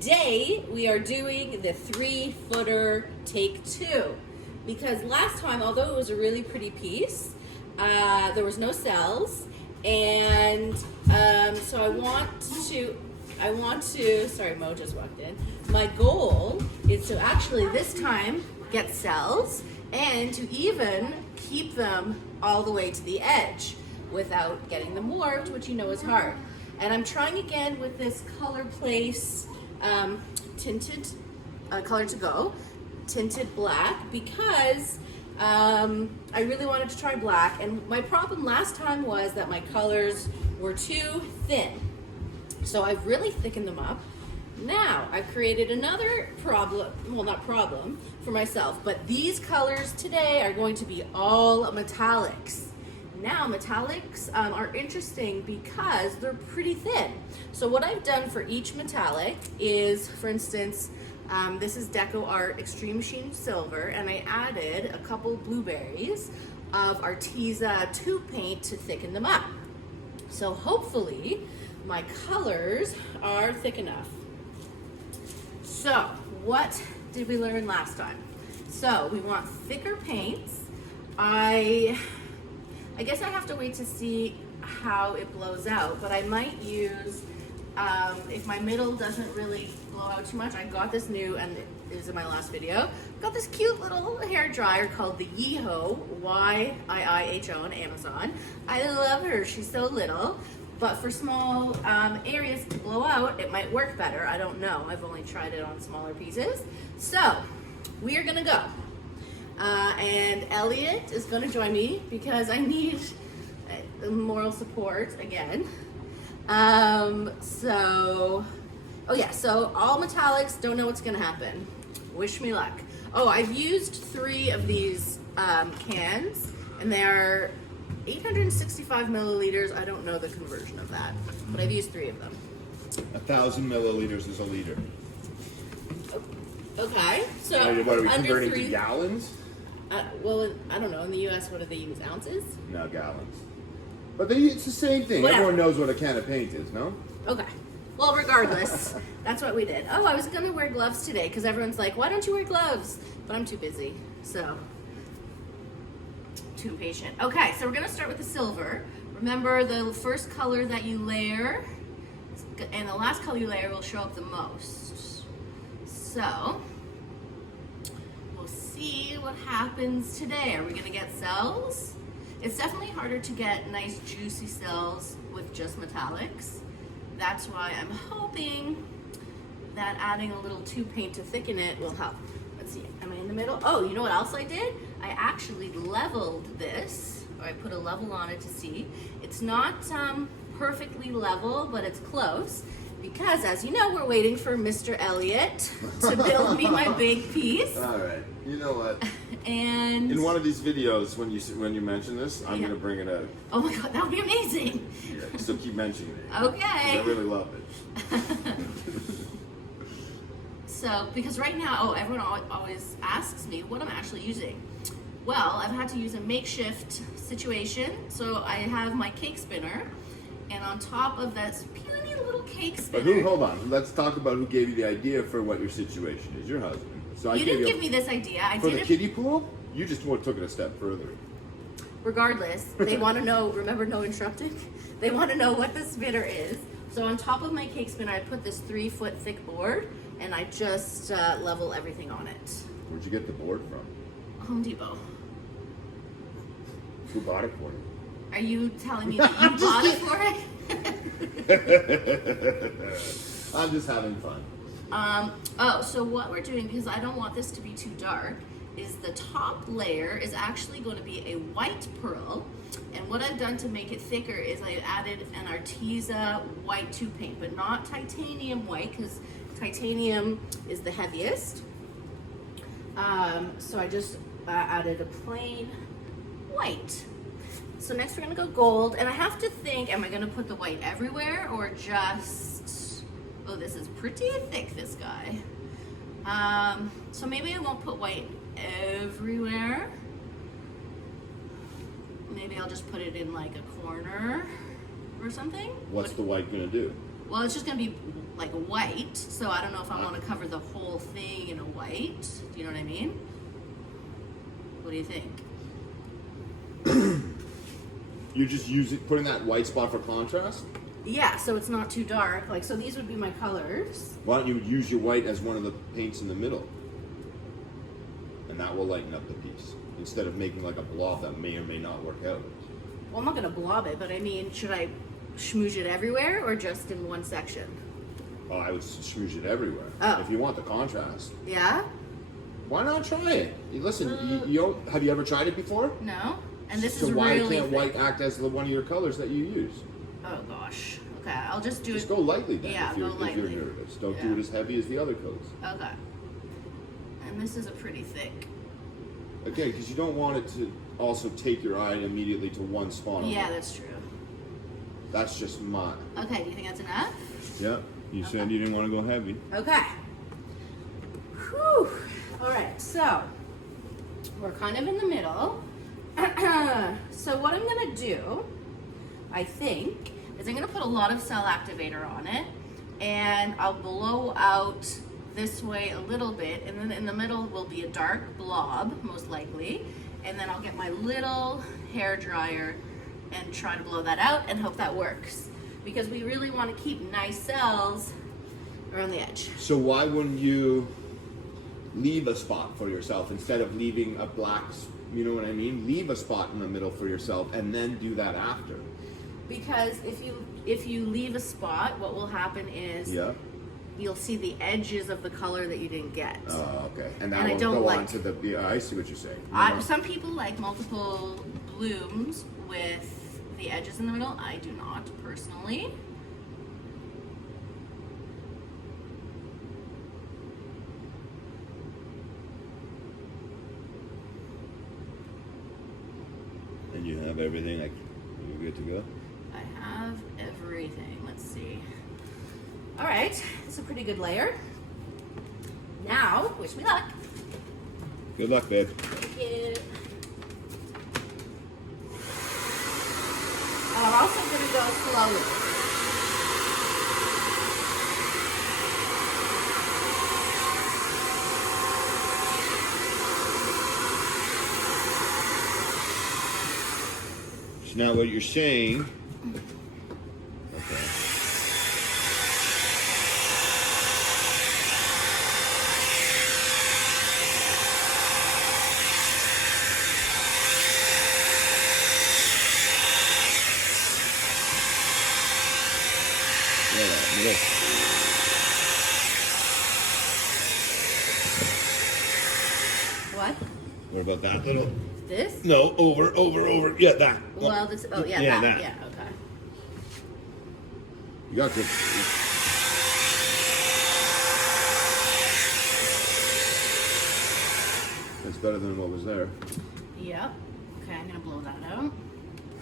today we are doing the 3-footer take 2. Because last time, although it was a really pretty piece, there was no cells, and so I want to, sorry, Mo just walked in. My goal is to actually this time get cells and to even keep them all the way to the edge without getting them warped, which you know is hard. And I'm trying again with this Color Place tinted, Color to Go, tinted black, because I really wanted to try black, and my problem last time was that my colors were too thin. So I've really thickened them up. Now I've created another problem, well, not problem for myself, but these colors today are going to be all metallics. Now metallics are interesting because they're pretty thin. So what I've done for each metallic is, for instance, this is Decoart Extreme Sheen Silver, and I added a couple blueberries of Arteza tube paint to thicken them up. So hopefully my colors are thick enough. So what did we learn last time? So we want thicker paints. I guess I have to wait to see how it blows out, but I might use, if my middle doesn't really blow out too much, I got this new, and it was in my last video, got this cute little hair dryer called the Yiho, Y-I-I-H-O on Amazon. I love her, she's so little. But for small areas to blow out, it might work better. I don't know. I've only tried it on smaller pieces. So we are gonna go. And Elliot is gonna join me because I need moral support again. So all metallics, don't know what's gonna happen. Wish me luck. Oh, I've used 3 of these cans, and they are 865 milliliters. I don't know the conversion of that, but I've used 3 of them. 1,000 milliliters is a liter. Okay, so What are we under converting 3 to gallons? Well, I don't know. In the US, what do they use? Ounces? No, gallons. But it's the same thing. Whatever. Everyone knows what a can of paint is, no? Okay. Well, regardless, that's what we did. Oh, I was gonna wear gloves today because everyone's like, "Why don't you wear gloves?" But I'm too busy, so too impatient. Okay, so we're gonna start with the silver. Remember, the first color that you layer and the last color you layer will show up the most. So we'll see what happens today. Are we gonna get cells? It's definitely harder to get nice juicy cells with just metallics. That's why I'm hoping that adding a little tube paint to thicken it will help. Let's see, am I in the middle? Oh, you know what else I did? I actually leveled this, or I put a level on it to see. It's not perfectly level, but it's close, because as you know, we're waiting for Mr. Elliot to build me my big piece. All right. You know what? And In one of these videos, when you mention this, I'm Yeah. gonna bring it out. oh my God, that would be amazing. Yeah, so keep mentioning it. 'Cause Okay. I really love it. So, because right now, everyone always asks me what I'm actually using. Well, I've had to use a makeshift situation. So I have my cake spinner, and on top of that puny little cake But spinner. hold on. Let's talk about who gave you the idea for what your situation is. Your husband. So You didn't give me this idea. I for did the it. kiddie pool. You just took it a step further. Regardless, they want to know. Remember, no interrupting. They want to know what the spinner is. So on top of my cake spinner, I put this 3-foot thick board, and I just level everything on it. Where'd you get the board from? Home Depot. Who bought it for you? Are you telling me that you bought it for it? I'm just having fun. So what we're doing, because I don't want this to be too dark, is the top layer is actually going to be a white pearl. And what I've done to make it thicker is I added an Arteza white tube paint, but not titanium white, because titanium is the heaviest. So I just added a plain white. So next we're gonna go gold, and I have to think, am I gonna put the white everywhere or just, oh, this is pretty thick, this guy. So maybe I won't put white everywhere. Maybe I'll just put it in like a corner or something. What's the white gonna do? Well, it's just gonna be like white, so I don't know if I want to cover the whole thing in a white. Do you know what I mean? What do you think? You're just putting that white spot for contrast? Yeah, so it's not too dark. Like, so these would be my colors. Why don't you use your white as one of the paints in the middle? And that will lighten up the piece. Instead of making like a blob that may or may not work out. Well, I'm not gonna blob it, but I mean, should I schmooze it everywhere or just in one section? Oh, I would smoosh it everywhere. Oh. If you want the contrast. Yeah? Why not try it? Listen, you don't, have you ever tried it before? No? And this So is why really can't white act as one of your colors that you use? Oh gosh. Okay, I'll just do Just it. go lightly then Yeah, if you're go lightly. nervous. Don't Yeah. do it as heavy as the other coats. Okay. And this is a pretty thick. Again, because you don't want it to also take your eye immediately to one spot. on Yeah, it. that's true. That's just my. Okay, do you think that's enough? Yeah, you said you didn't want to go heavy. Okay. Whew. All right, so we're kind of in the middle. So what I'm gonna do, I think, is I'm gonna put a lot of cell activator on it, and I'll blow out this way a little bit, and then in the middle will be a dark blob, most likely, and then I'll get my little hair dryer and try to blow that out and hope that works, because we really want to keep nice cells around the edge. So why wouldn't you leave a spot for yourself instead of leaving a black, you know what I mean? Leave a spot in the middle for yourself and then do that after. Because if you leave a spot, what will happen is Yeah. you'll see the edges of the color that you didn't get. Oh, okay. And that And I will don't go like- on to the. Yeah, I see what you're saying. Some people like multiple blooms with the edges in the middle. I do not, personally. And you have everything. Like, you're good to go. I have everything. Let's see. All right, it's a pretty good layer. Now, wish me luck. Good luck, babe. Thank you. And I'm also going to go slowly. So now what you're saying. Okay. Yeah, middle. What? What about that little? This? No, over. Yeah, that. Well, this. Oh, yeah, Yeah, that. that. Yeah, okay. You got good. That's better than what was there. Yep. Okay, I'm gonna blow that out.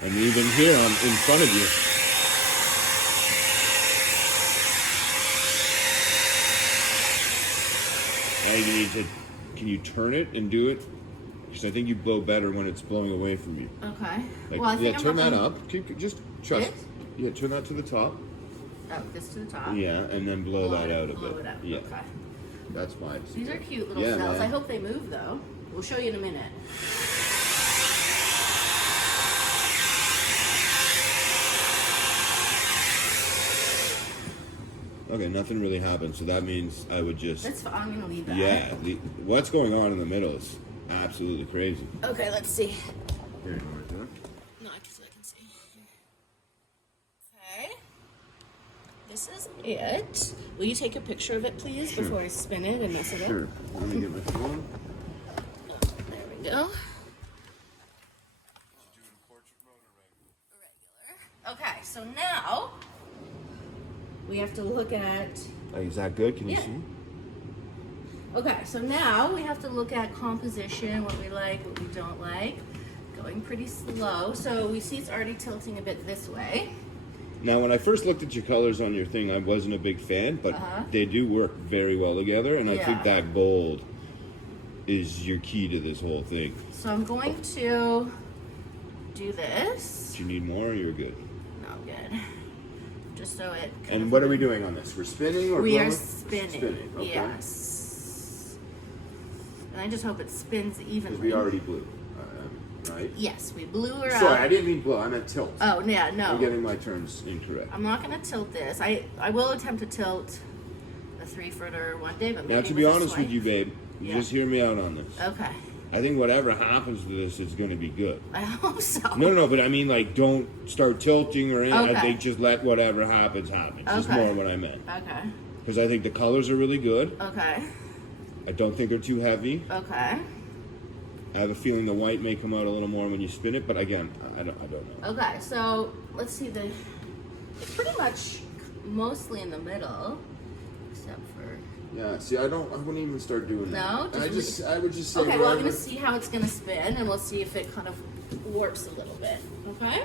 And even here, I'm in front of you. Now you need to. Can you turn it and do it? Because I think you blow better when it's blowing away from you. Okay. Like, Well, I think yeah, I'm turn that gonna- up. Just trust. This? Yeah, turn that to the top. Oh, this to the top. Yeah, and then blow that out a Blow bit. it out. Yeah, Okay. that's fine. These are cute little Yeah, cells. man. I hope they move though. We'll show you in a minute. Okay, nothing really happened, so that means I would just. That's fine. I'm gonna leave that. Yeah, what's going on in the middle is absolutely crazy. Okay, let's see. Here, you want to do it? No, I can see. Okay. This is it. Will you take a picture of it, please, Sure. before I spin it and mess it up? Sure. Let me get my phone. There we go. Regular. Okay, so now we have to look at. Is that good? Can you Yeah. see? Okay, so now we have to look at composition, what we like, what we don't like. Going pretty slow. So we see it's already tilting a bit this way. Now, when I first looked at your colors on your thing, I wasn't a big fan, but Uh-huh. they do work very well together, and I think Yeah. that gold is your key to this whole thing. So I'm going to do this. Do you need more, or you're good? No, I'm good. just so it. And what are we doing on this? We're spinning or We blowing? are spinning. Spinning, okay. Yes. And I just hope it spins evenly. Because we already blew, right? Yes, we blew her Sorry, up. I didn't mean blow. I meant tilt. Oh, yeah, no. I'm getting my turns incorrect. I'm not going to tilt this. I will attempt to tilt a 3-footer one day, but maybe Now, to be with a honest with swipe. you, babe, you Yeah. just hear me out on this. Okay. I think whatever happens to this is going to be good. I hope so. No, but I mean, like, don't start tilting or anything. I Okay. think just let whatever happens happen. That's Okay. more what I meant. Okay. Because I think the colors are really good. Okay. I don't think they're too heavy. Okay. I have a feeling the white may come out a little more when you spin it, but again, I don't know. Okay, so let's see it's pretty much mostly in the middle, except for. Yeah, see, I wouldn't even start doing that. No? I would just say Okay, well, I'm whatever. going to see how it's going to spin, and we'll see if it kind of warps a little bit. Okay?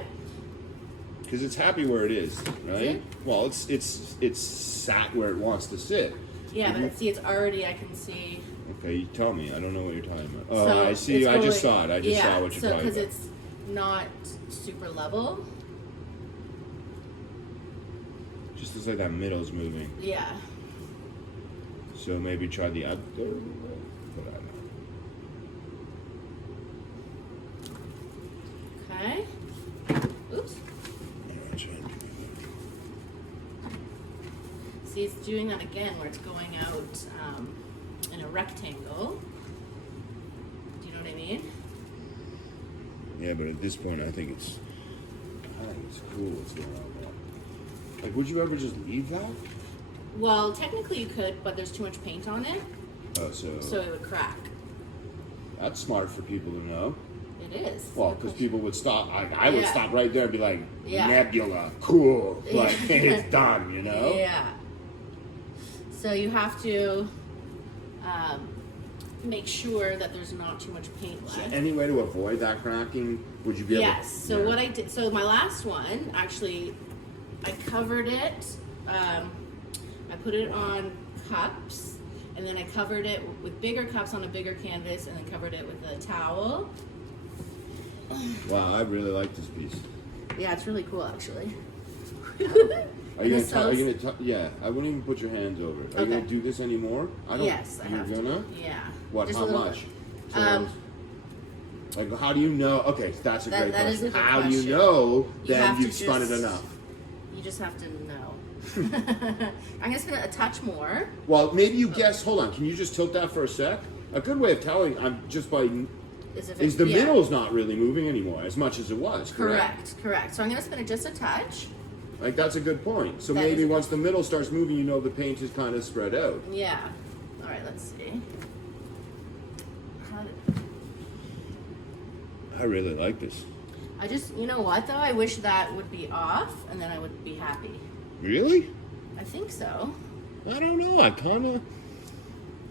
Because it's happy where it is, right? it? Well, it's sat where it wants to sit. Yeah, but see, it's already, I can see. Okay, you tell me. I don't know what you're talking about. Oh, So I see. it's I just going- saw it. I just saw what you're so talking about. because it's not super level. Just looks like that middle's moving. Yeah. So maybe try the other. But I don't know. Okay. Oops. Alright, try and do See, it's doing that again where it's going out in a rectangle. Do you know what I mean? that. Yeah, but at this point, I think it's cool what's going on there. Like, would you ever just leave that? Well, technically you could, but there's too much paint on it, Oh, so so it would crack. that's smart for people to know. It is. Well, because people would stop. I would Yeah. stop right there and be like, Yeah. Nebula, cool. Like, it's done, you know? Yeah. So you have to make sure that there's not too much paint So left. any way to avoid that cracking? Would you be able? Yes. So yeah. what I did. So my last one, actually, I covered it. I put it on cups, and then I covered it with bigger cups on a bigger canvas, and then covered it with a towel. Wow, I really like this piece. Yeah, it's really cool, actually. Are you gonna? Yeah, I wouldn't even put your hands over it. Are you Okay. gonna do this anymore? I don't. Yes, I You're have gonna? to. Yeah. What? Just How a little much? bit. Like, how do you know? Okay, that's a great that is question. a good How do question. you know You then have to you've spun it just- enough? You just have to know. I'm gonna spin it a touch more. Well, maybe you guess. Hold on. Can you just tilt that for a sec? A good way of telling, I'm just by is the yeah. middle's not really moving anymore as much as it was. Correct. So I'm gonna spin it just a touch. Like, that's a good point. So That maybe is- once the middle starts moving, you know the paint is kind of spread out. Yeah. All right. Let's see. I really like this. I just, you know what though? I wish that would be off, and then I would be happy. Really? I think so. I don't know. I kind of.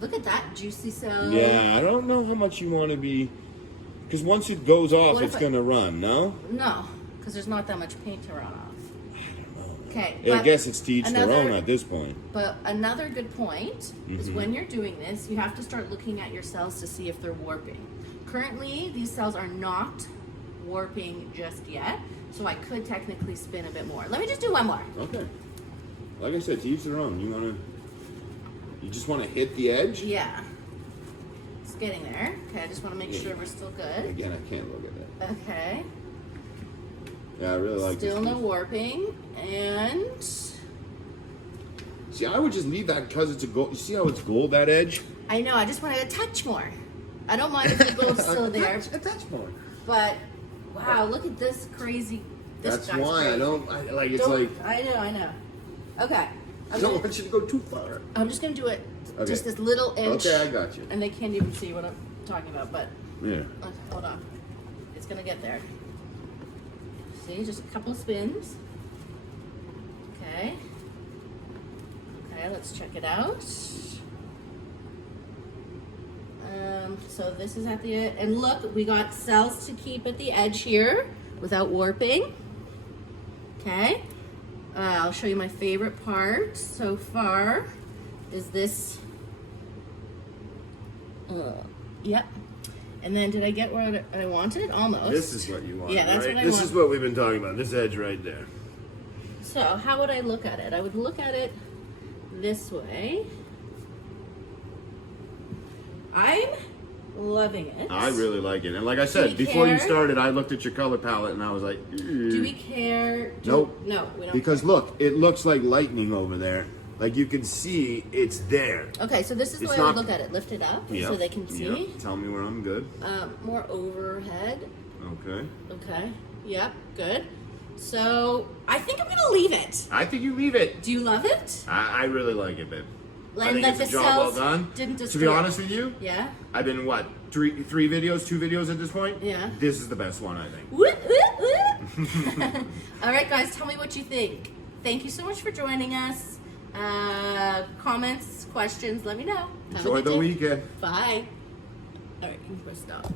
Look at that juicy cell. Yeah, I don't know how much you want to be. Because once it goes off, What if it's I- going to run, no? No, because there's not that much paint to run off. Okay. I guess it's to each their another- own at this point. But another good point is Mhm. when you're doing this, you have to start looking at your cells to see if they're warping. Currently, these cells are not warping just yet, so I could technically spin a bit more. Let me just do one more. Okay. Like I said, to each their own. You just want to hit the edge? Yeah. It's getting there. Okay, I just want to make sure we're still good. Again, I can't look at that. Okay. Yeah, I really like Still this no piece. warping, and See, I would just leave that because it's a gold. You see how it's gold, that edge? I know, I just wanted a touch more. I don't mind if the gold's still there, A touch more. but wow, look at this crazy. This That's guy's why crazy. I don't. Like, it's Don't- like. I know. Okay. I don't want you to go too far. I'm just gonna do it Okay. just this little inch. Okay, I got you. And they can't even see what I'm talking about, but Yeah. okay, hold on. It's gonna get there. See, just a couple spins. Okay. Okay, let's check it out. So this is at the end, and look, we got cells to keep at the edge here without warping. Okay. I'll show you my favorite part so far is this. Yep. And then did I get what I wanted? Almost. This is what you want. Yeah, that's right? what I This want. is what we've been talking about. This edge right there. So So how would I look at it? I would look at it this way. I'm loving it. I really like it. And like I Do said, we before you care? started, I looked at your color palette and I was like, Do we care? Nope. No, we don't. Because look, it looks like lightning over there. Like you can see it's there. Okay, so this is the It's way I would not- look at it. Lift it up Yeah. so they can see. Yeah. Tell me where I'm good. More overhead. Okay. Okay. Yep. Good. So I think I'm gonna leave it. I think you leave it. Do you love it? I really like it, babe. I And think that it's the a job well cells done. didn't To be destroy. honest with you, Yeah. I've been what, two videos at this point? Yeah. This is the best one, I think. Whoop, whoop, whoop. All right, guys, tell me what you think. Thank you so much for joining us. Comments, questions, let me know. Have a Enjoy good the day. weekend. Bye. All right, you can press stop.